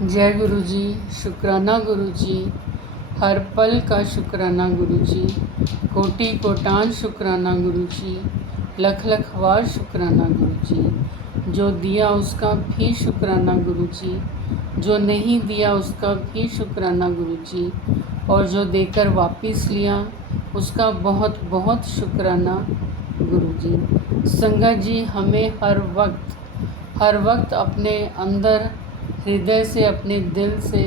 जय गुरु जी। शुक्राना गुरु जी। हर पल का शुक्राना गुरु जी। कोटि कोटान शुक्राना गुरु जी। लख लख बार शुक्राना गुरु जी। जो दिया उसका भी शुक्राना गुरु जी, जो नहीं दिया उसका भी शुक्राना गुरु जी, और जो देकर वापस लिया उसका बहुत बहुत शुक्राना गुरु जी। संगत जी, हमें हर वक्त अपने अंदर हृदय से, अपने दिल से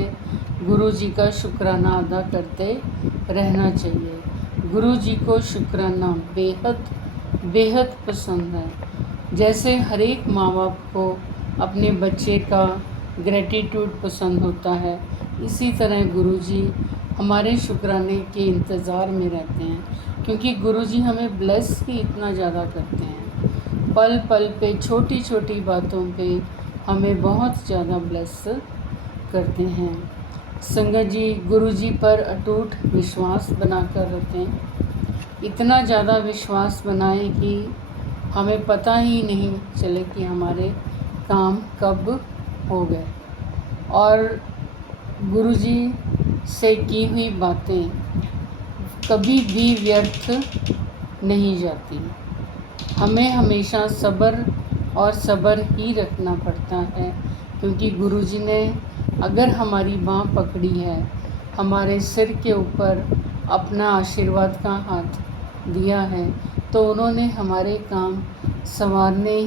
गुरु जी का शुक्राना अदा करते रहना चाहिए। गुरु जी को शुक्राना बेहद बेहद पसंद है। जैसे हर एक माँ बाप को अपने बच्चे का ग्रेटिट्यूड पसंद होता है, इसी तरह गुरु जी हमारे शुक्राने के इंतज़ार में रहते हैं, क्योंकि गुरु जी हमें ब्लेस ही इतना ज़्यादा करते हैं। पल पल पे, छोटी छोटी बातों पे हमें बहुत ज़्यादा ब्लेस करते हैं। संगत जी, गुरु जी पर अटूट विश्वास बनाकर रखें। इतना ज़्यादा विश्वास बनाएं कि हमें पता ही नहीं चले कि हमारे काम कब हो गए, और गुरु जी से की हुई बातें कभी भी व्यर्थ नहीं जाती। हमें हमेशा सब्र ही रखना पड़ता है, क्योंकि गुरु जी ने अगर हमारी बाँह पकड़ी है, हमारे सिर के ऊपर अपना आशीर्वाद का हाथ दिया है, तो उन्होंने हमारे काम संवारने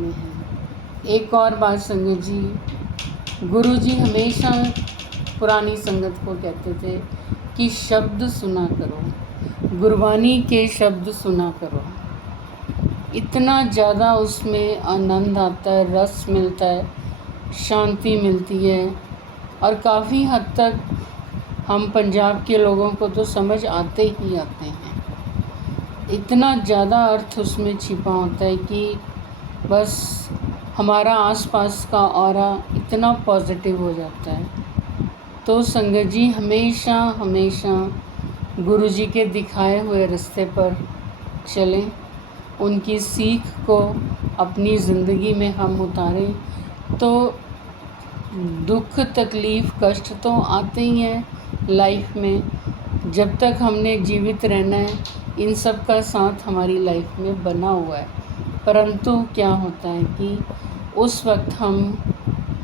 हैं। एक और बात संगत जी, गुरु जी हमेशा पुरानी संगत को कहते थे कि शब्द सुना करो, गुरबानी के शब्द सुना करो। इतना ज़्यादा उसमें आनंद आता है, रस मिलता है, शांति मिलती है, और काफ़ी हद तक हम पंजाब के लोगों को तो समझ आते ही आते हैं। इतना ज़्यादा अर्थ उसमें छिपा होता है कि बस हमारा आसपास का ऑरा इतना पॉजिटिव हो जाता है। तो संगत जी, हमेशा गुरु जी के दिखाए हुए रास्ते पर चलें, उनकी सीख को अपनी ज़िंदगी में हम उतारें। तो दुख, तकलीफ़, कष्ट तो आते ही हैं लाइफ में। जब तक हमने जीवित रहना है, इन सब का साथ हमारी लाइफ में बना हुआ है। परंतु क्या होता है कि उस वक्त हम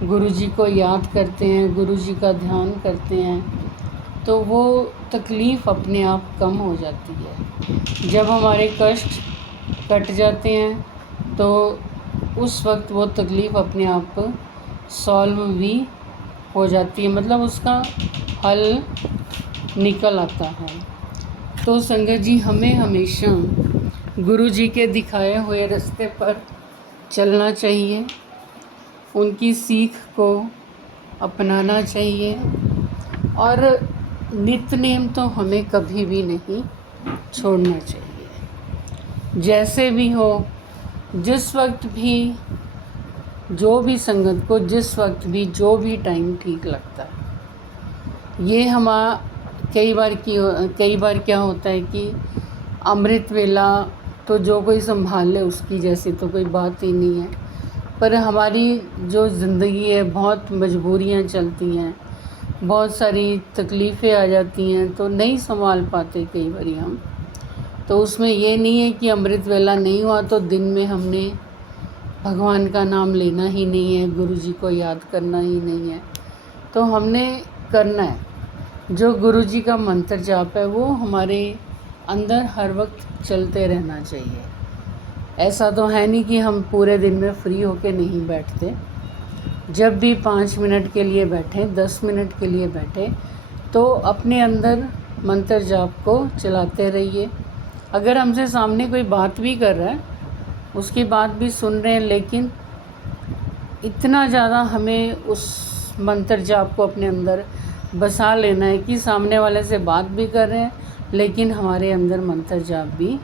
गुरु जी को याद करते हैं, गुरु जी का ध्यान करते हैं, तो वो तकलीफ़ अपने आप कम हो जाती है। जब हमारे कष्ट कट जाते हैं तो उस वक्त वो तकलीफ़ अपने आप सॉल्व भी हो जाती है, मतलब उसका हल निकल आता है। तो संगत जी, हमें हमेशा गुरु जी के दिखाए हुए रास्ते पर चलना चाहिए, उनकी सीख को अपनाना चाहिए, और नित्य नेम तो हमें कभी भी नहीं छोड़ना चाहिए। जैसे भी हो, जिस वक्त भी, जो भी संगत को जिस वक्त भी जो भी टाइम ठीक लगता है। ये कई बार क्या होता है कि अमृत वेला तो जो कोई संभाल ले उसकी जैसी तो कोई बात ही नहीं है, पर हमारी जो ज़िंदगी है, बहुत मजबूरियाँ चलती हैं, बहुत सारी तकलीफ़ें आ जाती हैं, तो नहीं संभाल पाते कई बार हम। तो उसमें ये नहीं है कि अमृत वेला नहीं हुआ तो दिन में हमने भगवान का नाम लेना ही नहीं है, गुरु जी को याद करना ही नहीं है। तो हमने करना है, जो गुरु जी का मंत्र जाप है वो हमारे अंदर हर वक्त चलते रहना चाहिए। ऐसा तो है नहीं कि हम पूरे दिन में फ्री होके नहीं बैठते। जब भी 5 मिनट के लिए बैठें, 10 मिनट के लिए बैठें, तो अपने अंदर मंत्र जाप को चलाते रहिए। अगर हमसे सामने कोई बात भी कर रहा है, उसकी बात भी सुन रहे हैं, लेकिन इतना ज़्यादा हमें उस मंत्र जाप को अपने अंदर बसा लेना है कि सामने वाले से बात भी कर रहे हैं, लेकिन हमारे अंदर मंत्र जाप भी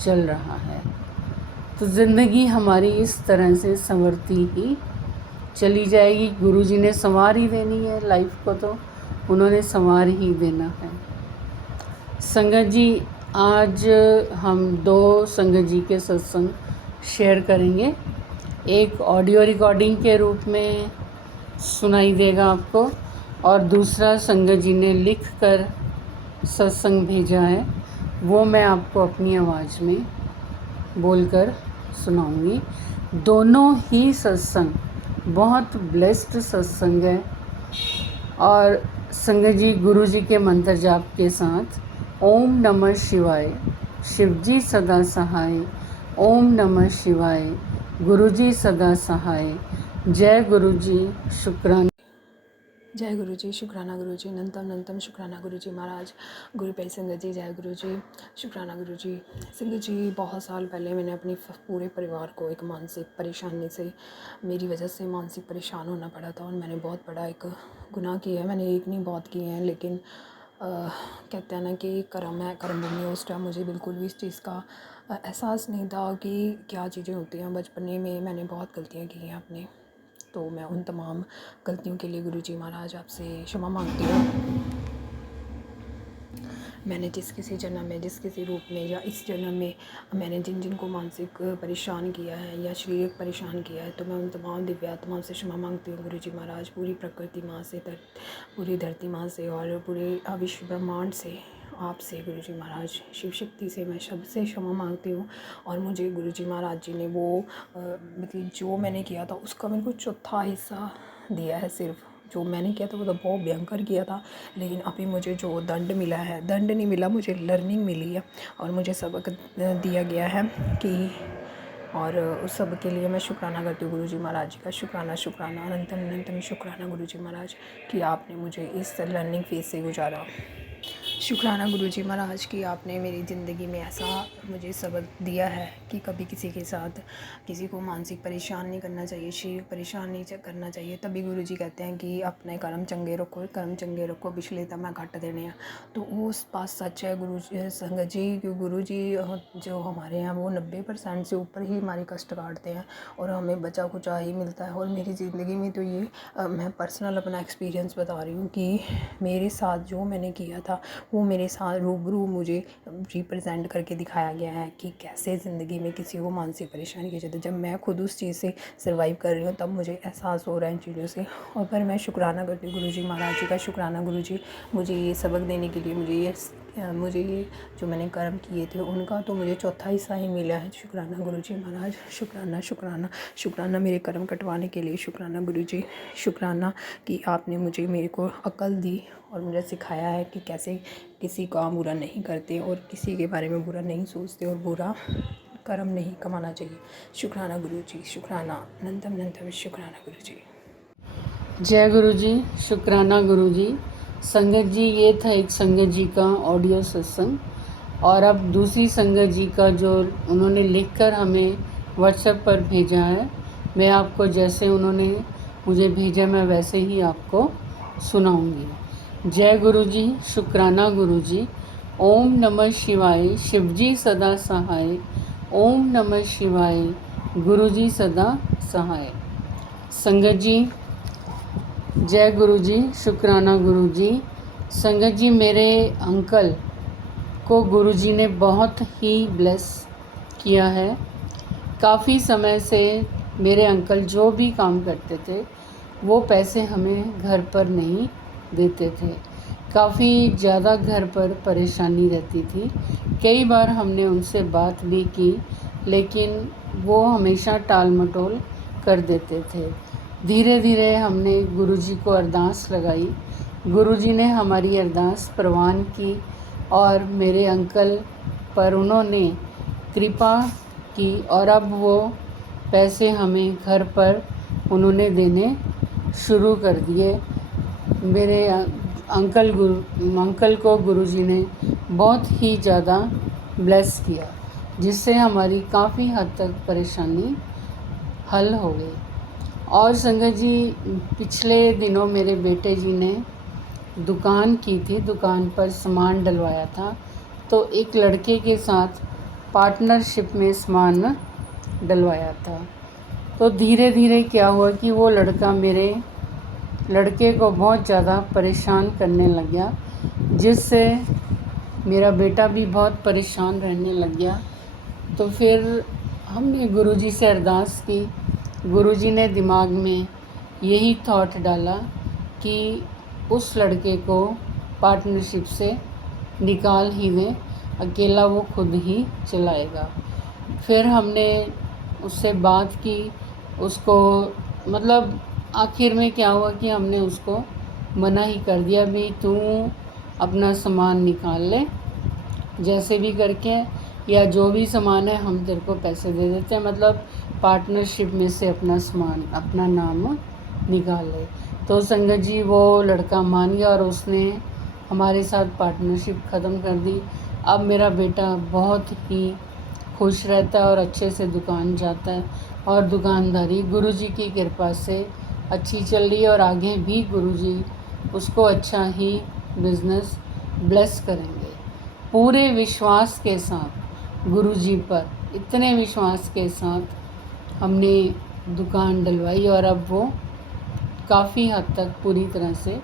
चल रहा है। तो ज़िंदगी हमारी इस तरह से संवरती ही चली जाएगी। गुरु जी ने संवार ही देनी है लाइफ को, तो उन्होंने संवार ही देना है। संगत जी, आज हम 2 संगत जी के सत्संग शेयर करेंगे। एक ऑडियो रिकॉर्डिंग के रूप में सुनाई देगा आपको। और दूसरा संगत जी ने लिख कर सत्संग भेजा है, वो मैं आपको अपनी आवाज़ में बोलकर सुनाऊंगी। दोनों ही सत्संग बहुत ब्लेस्ड सत्संग है। और संगत जी गुरु जी के मंत्र जाप के साथ ओम नमः शिवाय, शिवजी सदा सहाय, ओम नमः शिवाय, गुरु जी सदा सहाय। जय गुरु जी, शुक्राना। जय गुरु जी, शुक्राना गुरु जी, अनंतम अनंतम शुक्राना गुरु जी महाराज। गुरु प्यारी संगत जी, जय गुरु जी, शुक्राना गुरु जी। संगत जी, बहुत साल पहले मैंने अपनी पूरे परिवार को एक मानसिक परेशानी से, मेरी वजह से मानसिक परेशान होना पड़ा था। और मैंने बहुत बड़ा एक गुनाह किया है। मैंने एक नहीं बहुत किए हैं, लेकिन कहते हैं ना कि कर्म है, कर्म भूमि। उस टाइम मुझे बिल्कुल भी इस चीज़ का एहसास नहीं था कि क्या चीज़ें होती हैं। बचपने में मैंने बहुत गलतियाँ की हैं अपने, तो मैं उन तमाम गलतियों के लिए गुरुजी महाराज आपसे क्षमा मांगती हूँ। मैंने जिस किसी जन्म में, जिस किसी रूप में या इस जन्म में मैंने जिन जिन को मानसिक परेशान किया है या शारीरिक परेशान किया है, तो मैं उन तमाम दिव्यात्माओं से क्षमा मांगती हूँ गुरुजी महाराज। पूरी प्रकृति माँ से, पूरी धरती माँ से और पूरे विश्व ब्रह्मांड से, आपसे गुरुजी महाराज, शिव शक्ति से मैं सबसे क्षमा मांगती हूँ। और मुझे गुरुजी महाराज जी ने वो मतलब जो मैंने किया था उसका मेरे को चौथा हिस्सा दिया है। सिर्फ जो मैंने किया था वो तो बहुत भयंकर किया था, लेकिन अभी मुझे जो दंड मिला है, दंड नहीं मिला, मुझे लर्निंग मिली है और मुझे सबक दिया गया है कि, और उस सब के लिए मैं शुक्राना करती हूँ गुरुजी महाराज जी का। शुक्राना शुक्राना अनंतम अनंतम शुक्राना गुरुजी महाराज कि आपने मुझे इस लर्निंग फेज से गुजारा। शुक्राना गुरुजी महाराज कि आपने मेरी ज़िंदगी में ऐसा मुझे सबक दिया है कि कभी किसी के साथ किसी को मानसिक परेशान नहीं करना चाहिए, शारीरिक परेशान नहीं करना चाहिए। तभी गुरुजी कहते हैं कि अपने कर्म चंगे रखो, कर्म चंगे रखो, पिछले तब मैं घट देने हैं। तो वो बात सच है गुरु संगत जी। कि गुरुजी जो हमारे हैं वो 90% से ऊपर ही हमारे कष्ट काटते हैं और हमें बचा कुचा ही मिलता है। और मेरी ज़िंदगी में तो ये मैं पर्सनल अपना एक्सपीरियंस बता रही हूँ कि मेरे साथ जो मैंने किया था वो मेरे साथ रूबरू मुझे रिप्रेजेंट करके दिखाया गया है कि कैसे ज़िंदगी में किसी को मानसिक परेशानी की जाती है। जब मैं खुद उस चीज़ से सर्वाइव कर रही हूँ तब मुझे एहसास हो रहा है इन चीज़ों से। और पर मैं शुक्राना करती हूँ गुरुजी महाराज जी का। शुक्राना गुरुजी मुझे ये सबक देने के लिए, मुझे ये जो मैंने कर्म किए थे उनका तो मुझे चौथा हिस्सा ही मिला है। शुक्राना गुरुजी महाराज, शुक्राना शुक्राना शुक्राना मेरे कर्म कटवाने के लिए। शुक्राना गुरुजी, शुक्राना कि आपने मुझे मेरे को अक्ल दी और मुझे सिखाया है कि कैसे किसी का बुरा नहीं करते और किसी के बारे में बुरा नहीं सोचते और बुरा कर्म नहीं कमाना चाहिए। शुक्राना गुरुजी, शुक्राना अनंतम अनंतम शुक्राना गुरुजी। जय गुरु जी, शुक्राना गुरु जी। संगत जी, ये था एक संगत जी का ऑडियो सत्संग। और अब दूसरी संगत जी का जो उन्होंने लिखकर हमें व्हाट्सएप पर भेजा है, मैं आपको जैसे उन्होंने मुझे भेजा मैं वैसे ही आपको सुनाऊंगी। जय गुरु जी, शुक्राना गुरु जी। ओम नमः शिवाय, शिवजी सदा सहाय, ओम नमः शिवाय, गुरु जी सदा सहाय। संगत जी, जय गुरु जी, शुक्राना गुरु जी। संगत जी, मेरे अंकल को गुरु जी ने बहुत ही ब्लेस किया है। काफ़ी समय से मेरे अंकल जो भी काम करते थे वो पैसे हमें घर पर नहीं देते थे। काफ़ी ज़्यादा घर पर परेशानी रहती थी। कई बार हमने उनसे बात भी की, लेकिन वो हमेशा टाल मटोल कर देते थे। धीरे धीरे हमने गुरुजी को अरदास लगाई, गुरुजी ने हमारी अरदास प्रवान की और मेरे अंकल पर उन्होंने कृपा की और अब वो पैसे हमें घर पर उन्होंने देने शुरू कर दिए। मेरे अंकल को गुरुजी ने बहुत ही ज़्यादा ब्लेस किया, जिससे हमारी काफ़ी हद तक परेशानी हल हो गई। और संगत जी, पिछले दिनों मेरे बेटे जी ने दुकान की थी, दुकान पर सामान डलवाया था, तो एक लड़के के साथ पार्टनरशिप में सामान डलवाया था। तो धीरे धीरे क्या हुआ कि वो लड़का मेरे लड़के को बहुत ज़्यादा परेशान करने लग गया, जिससे मेरा बेटा भी बहुत परेशान रहने लग गया। तो फिर हमने गुरुजी से अरदास की, गुरुजी ने दिमाग में यही थॉट डाला कि उस लड़के को पार्टनरशिप से निकाल ही दें, अकेला वो खुद ही चलाएगा। फिर हमने उससे बात की, उसको मतलब आखिर में क्या हुआ कि हमने उसको मना ही कर दिया, भी तू अपना सामान निकाल ले जैसे भी करके, या जो भी सामान है हम तेरे को पैसे दे देते हैं, मतलब पार्टनरशिप में से अपना सामान, अपना नाम निकाल ले। तो संगत जी वो लड़का मान गया और उसने हमारे साथ पार्टनरशिप ख़त्म कर दी। अब मेरा बेटा बहुत ही खुश रहता है और अच्छे से दुकान जाता है, और दुकानदारी गुरुजी की कृपा से अच्छी चल रही है, और आगे भी गुरुजी उसको अच्छा ही बिज़नेस ब्लेस करेंगे। पूरे विश्वास के साथ गुरुजी पर, इतने विश्वास के साथ हमने दुकान डलवाई, और अब वो काफ़ी हद तक पूरी तरह से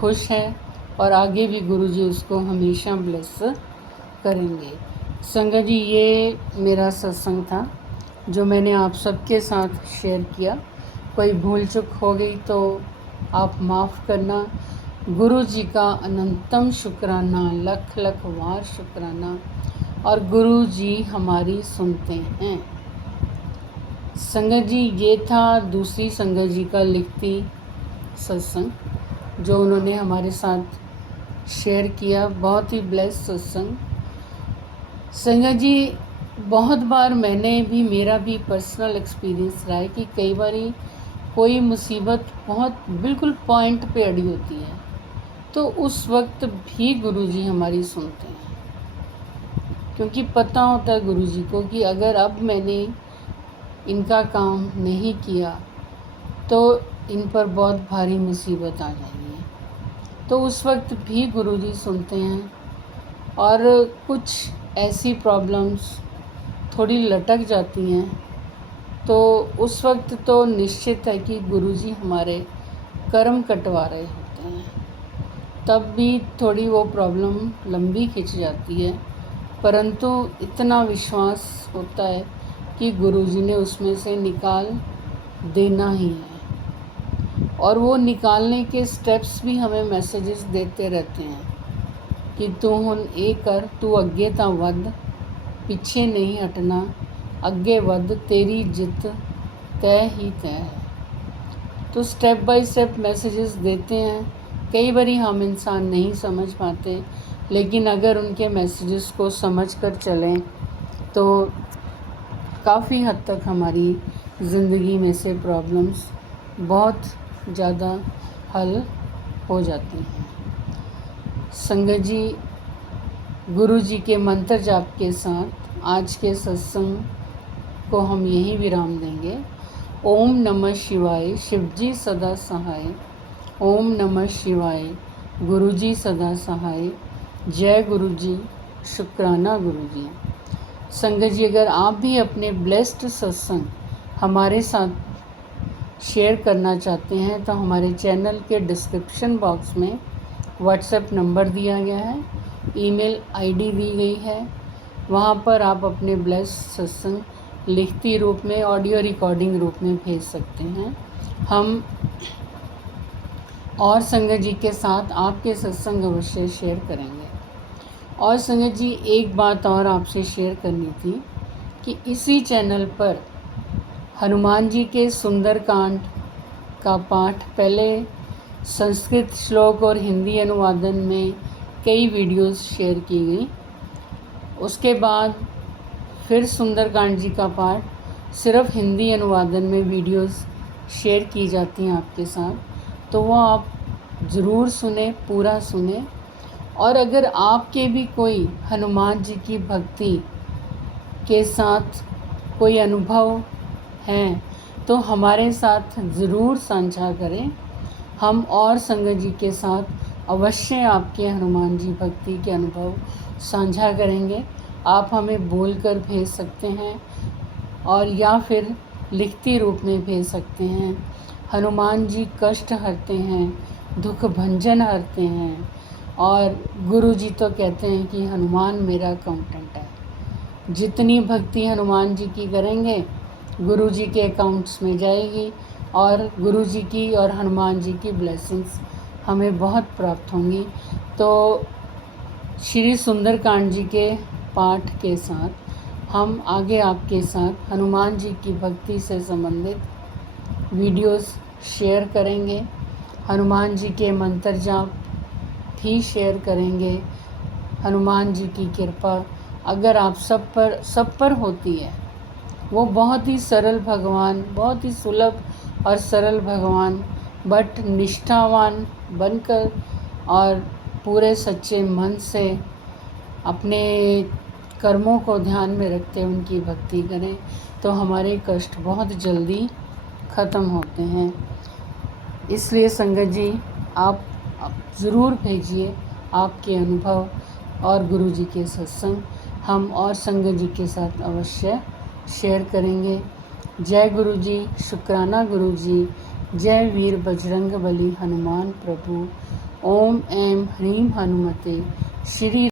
खुश है, और आगे भी गुरुजी उसको हमेशा ब्लेस करेंगे। संगत जी ये मेरा सत्संग था जो मैंने आप सबके साथ शेयर किया। कोई भूल चूक हो गई तो आप माफ़ करना। गुरु जी का अनंतम शुक्राना, लख लख वार शुक्राना, और गुरु जी हमारी सुनते हैं। संगत जी ये था दूसरी संगत जी का लिखती सत्संग जो उन्होंने हमारे साथ शेयर किया। बहुत ही ब्लेस सत्संग। संगत जी बहुत बार मैंने भी, मेरा भी पर्सनल एक्सपीरियंस रहा है कि कई बारी कोई मुसीबत बहुत बिल्कुल पॉइंट पे अड़ी होती है, तो उस वक्त भी गुरुजी हमारी सुनते हैं, क्योंकि पता होता है गुरुजी को कि अगर अब मैंने इनका काम नहीं किया तो इन पर बहुत भारी मुसीबत आ जाएगी। तो उस वक्त भी गुरुजी सुनते हैं, और कुछ ऐसी प्रॉब्लम्स थोड़ी लटक जाती हैं तो उस वक्त तो निश्चित है कि गुरुजी हमारे कर्म कटवा रहे होते हैं, तब भी थोड़ी वो प्रॉब्लम लंबी खिंच जाती है, परंतु इतना विश्वास होता है कि गुरुजी ने उसमें से निकाल देना ही है। और वो निकालने के स्टेप्स भी हमें मैसेजेस देते रहते हैं कि तू हुन ये कर, तू अगे तां वध, पीछे नहीं हटना, अगे वध, तेरी जित तय ही तय है। तो स्टेप बाय स्टेप मैसेजेस देते हैं। कई बारी हम इंसान नहीं समझ पाते, लेकिन अगर उनके मैसेजेस को समझ कर चलें तो काफ़ी हद तक हमारी ज़िंदगी में से प्रॉब्लम्स बहुत ज़्यादा हल हो जाती हैं। संगत जी गुरु जी के मंत्र जाप के साथ आज के सत्संग को हम यहीं विराम देंगे। ओम नमः शिवाय, शिवजी सदा सहाय। ओम नमः शिवाय, गुरुजी सदा सहाय। जय गुरुजी, शुक्राना गुरुजी। संगत जी अगर आप भी अपने ब्लेस्ड सत्संग हमारे साथ शेयर करना चाहते हैं तो हमारे चैनल के डिस्क्रिप्शन बॉक्स में व्हाट्सएप नंबर दिया गया है, ईमेल आईडी दी गई है, वहाँ पर आप अपने ब्लेस्ड सत्संग लिखती रूप में, ऑडियो रिकॉर्डिंग रूप में भेज सकते हैं। हम और संगत जी के साथ आपके सत्संग अवश्य शेयर करेंगे। और संगत जी एक बात और आपसे शेयर करनी थी कि इसी चैनल पर हनुमान जी के सुंदरकांड का पाठ पहले संस्कृत श्लोक और हिंदी अनुवादन में कई वीडियोस शेयर की गई, उसके बाद फिर सुंदरकांड जी का पाठ सिर्फ हिंदी अनुवादन में वीडियोस शेयर की जाती हैं आपके साथ, तो वो आप ज़रूर सुने, पूरा सुने। और अगर आपके भी कोई हनुमान जी की भक्ति के साथ कोई अनुभव हैं तो हमारे साथ ज़रूर साझा करें। हम और संगत जी के साथ अवश्य आपके हनुमान जी भक्ति के अनुभव साझा करेंगे। आप हमें बोलकर भेज सकते हैं और या फिर लिखती रूप में भेज सकते हैं। हनुमान जी कष्ट हरते हैं, दुख भंजन हरते हैं, और गुरु जी तो कहते हैं कि हनुमान मेरा अकाउंटेंट है। जितनी भक्ति हनुमान जी की करेंगे गुरु जी के अकाउंट्स में जाएगी और गुरु जी की और हनुमान जी की ब्लेसिंग्स हमें बहुत प्राप्त होंगी। तो श्री सुंदरकांड जी के पाठ के साथ हम आगे आपके साथ हनुमान जी की भक्ति से संबंधित वीडियोस शेयर करेंगे। हनुमान जी के मंत्र जाप भी शेयर करेंगे। हनुमान जी की कृपा अगर आप सब पर होती है, वो बहुत ही सरल भगवान, बहुत ही सुलभ और सरल भगवान, बट निष्ठावान बनकर और पूरे सच्चे मन से अपने कर्मों को ध्यान में रखते उनकी भक्ति करें तो हमारे कष्ट बहुत जल्दी ख़त्म होते हैं। इसलिए संगत जी आप ज़रूर भेजिए आपके अनुभव और गुरु जी के सत्संग, हम और संगत जी के साथ अवश्य शेयर करेंगे। जय गुरु जी, शुक्राना गुरु जी, जय वीर बजरंग बली हनुमान प्रभु। ओम ऐं ह्रीं हनुमते श्री